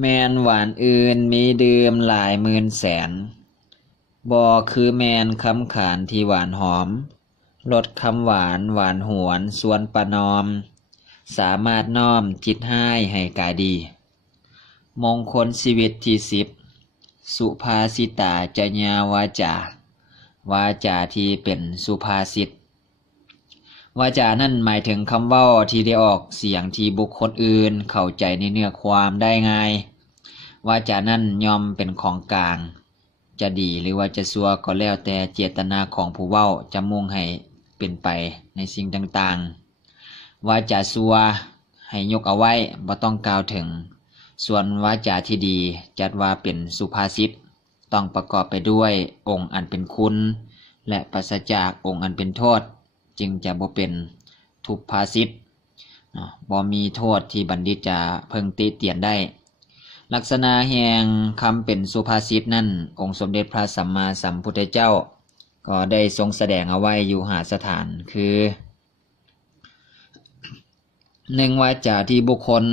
แมนหวานอื่นมีดื่มหลายหมื่นแสนบ่คือแมนคำขานที่หวานหอมรสคำหวานหวานหวนสวนประนอมสามารถน้อมจิตให้กายดีมงคลชีวิตที่10สุภาษิตาจญาวาจาวาจาที่เป็นสุภาษิตวาจานั่นหมายถึงคำเว้าที่ได้ออกเสียงที่บุคคลอื่นเข้าใจในเนื้อความได้ง่ายวาจานั่นย่อมเป็นของกลางจะดีหรือว่าจะชั่วก็แล้วแต่เจตนาของผู้เว้าจะมุ่งให้เป็นไปในสิ่งต่างๆวาจาชั่วให้ยกเอาไว้บ่ต้องกล่าวถึงส่วนวาจาที่ดีจัดว่าเป็นสุภาษิตต้องประกอบไปด้วยองค์อันเป็นคุณและปราศจากองค์อันเป็นโทษจึงจะบ่เป็นทุพภาษิตบ่มีโทษที่บัณฑิตจะเพิ่งติเตียนได้ลักษณะแห่งคำเป็นสุภาษิตนั่นองค์สมเด็จพระสัมมาสัมพุทธเจ้าก็ได้ทรงแสดงเอาไว้อยู่หาสถานคือ1วาจาที่บุคคล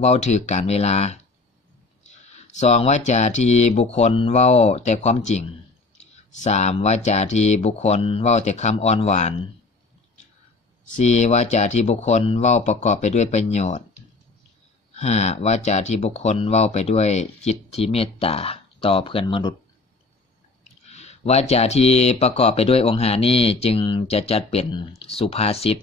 เว้าถึกกาลเวลา2วาจาที่บุคคลเว้าแต่ความจริง3วาจาที่บุคคลเว้าแต่คำอ่อนหวาน4วาจาที่บุคคลเว้าประกอบไปด้วยประโยชน์5วาจาที่บุคคลเว้าไปด้วยจิตที่เมตตาต่อเพื่อนมนุษย์วาจาที่ประกอบไปด้วยองค์5นี้จึงจะจัดเป็นสุภาษิต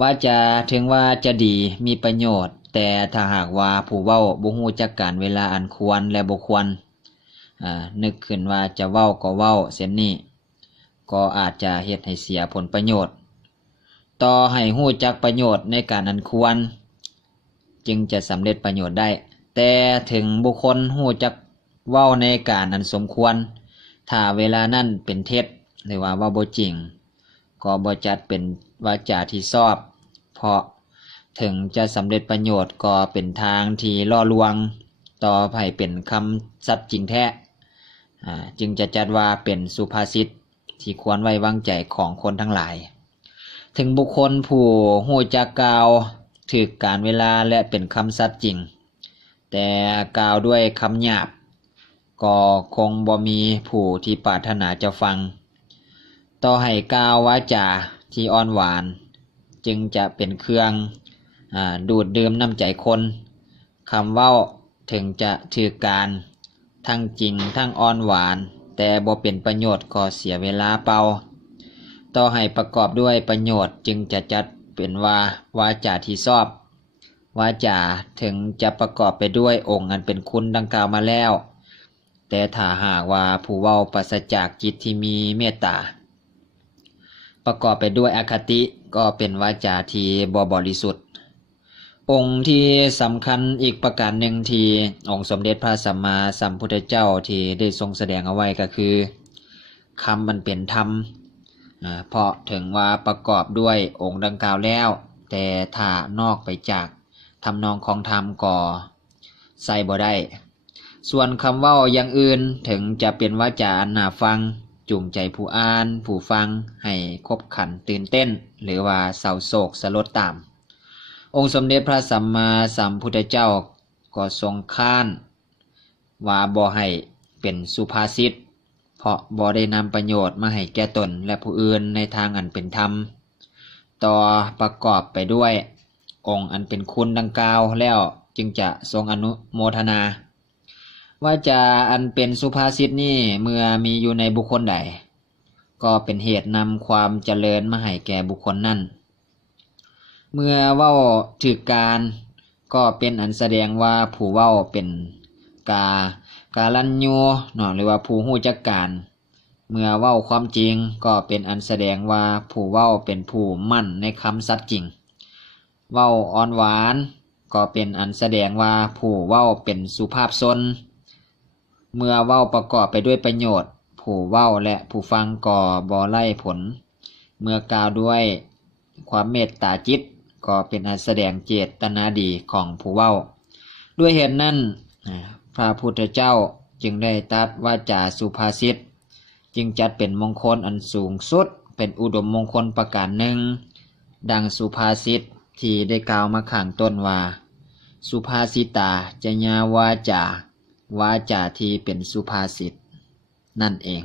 วาจาถึงว่าจะดีมีประโยชน์แต่ถ้าหากว่าผู้เว้าบ่ฮู้จักการเวลาอันควรและบ่ควรนึกขึ้นว่าจะเว้าก็เว้าเช่นนี้ก็อาจจะเฮ็ดให้เสียผลประโยชน์ต่อให้ฮู้จักประโยชน์ในการอันควรจึงจะสำเร็จประโยชน์ได้แต่ถึงบุคคลฮู้จักเว้าในการอันสมควรถ้าเวลานั้นเป็นเท็จหรือว่าเว้าบ่จริงก็บ่จัดเป็นวาจาที่ชอบเพราะถึงจะสำเร็จประโยชน์ก็เป็นทางที่ล่อลวงต่อให้เป็นคำสัตย์จริงแท้จึงจะจัดว่าเป็นสุภาษิตที่ควรไว้วางใจของคนทั้งหลายถึงบุคคลผู้ฮู้จักกล่าวถึกการเวลาและเป็นคำสัตย์จริงแต่กล่าวด้วยคำหยาบก็คงบ่มีผู้ที่ปรารถนาจะฟังต่อให้กล่าววาจาที่อ่อนหวานจึงจะเป็นเครื่องดูดดื่มน้ำใจคนคำเว้าถึงจะถือการทั้งจริงทั้งอ่อนหวานแต่บ่เป็นประโยชน์ก็เสียเวลาเปล่าต่อให้ประกอบด้วยประโยชน์จึงจะจัดเป็นวาจาที่ชอบวาจาถึงจะประกอบไปด้วยองค์อันเป็นคุณดังกล่าวมาแล้วแต่ถ้าหากว่าผู้เว้าปราศจากจิตที่มีเมตตาประกอบไปด้วยอคติก็เป็นวาจาที่บ่บริสุทธิ์องค์ที่สำคัญอีกประการหนึ่งที่องค์สมเด็จพระสัมมาสัมพุทธเจ้าที่ได้ทรงแสดงเอาไว้ก็คือคำมันเป็นธรรมเพราะถึงว่าประกอบด้วยองค์ดังกล่าวแล้วแต่ถ้านอกไปจากทำนองของธรรมก็ใส่บ่ได้ส่วนคำเว้าอย่างอื่นถึงจะเป็นวาจาอันน่าฟังจูงใจผู้อ่านผู้ฟังให้คบขันตื่นเต้นหรือว่าเศร้าโศกสลดตามองค์สมเด็จพระสัมมาสัมพุทธเจ้าก็ทรงค้านว่าบ่ให้เป็นสุภาษิตเพราะบ่ได้นำประโยชน์มาให้แก่ตนและผู้อื่นในทางอันเป็นธรรมต่อประกอบไปด้วยองค์อันเป็นคุณดังกล่าวแล้วจึงจะทรงอนุโมทนาว่าจะอันเป็นสุภาษิตนี้เมื่อมีอยู่ในบุคคลใดก็เป็นเหตุนำความเจริญมาให้แก่บุคคลนั้นเมื่อเว้าถึกการก็เป็นอันแสดงว่าผู้เว้าเป็นการัญญูหรือว่าผู้ฮู้จักการเมื่อเว้าความจริงก็เป็นอันแสดงว่าผู้เว้าเป็นผู้มั่นในคำสัตย์จริงเว้าอ่อนหวานก็เป็นอันแสดงว่าผู้เว้าเป็นสุภาพชนเมื่อเว้าประกอบไปด้วยประโยชน์ผู้เว้าและผู้ฟังก็บ่ไล่ผลเมื่อกล่าวด้วยความเมตตาจิตก็เป็นอันแสดงเจตนาดีของผู้เว้าด้วยเหตุนั้นพระพุทธเจ้าจึงได้ตรัสวาจาสุภาษิตจึงจัดเป็นมงคลอันสูงสุดเป็นอุดมมงคลประการหนึ่งดังสุภาษิตที่ได้กล่าวมาข้างต้นว่า สุภาษิตาจญาวาจาวาจาที่เป็นสุภาษิตนั่นเอง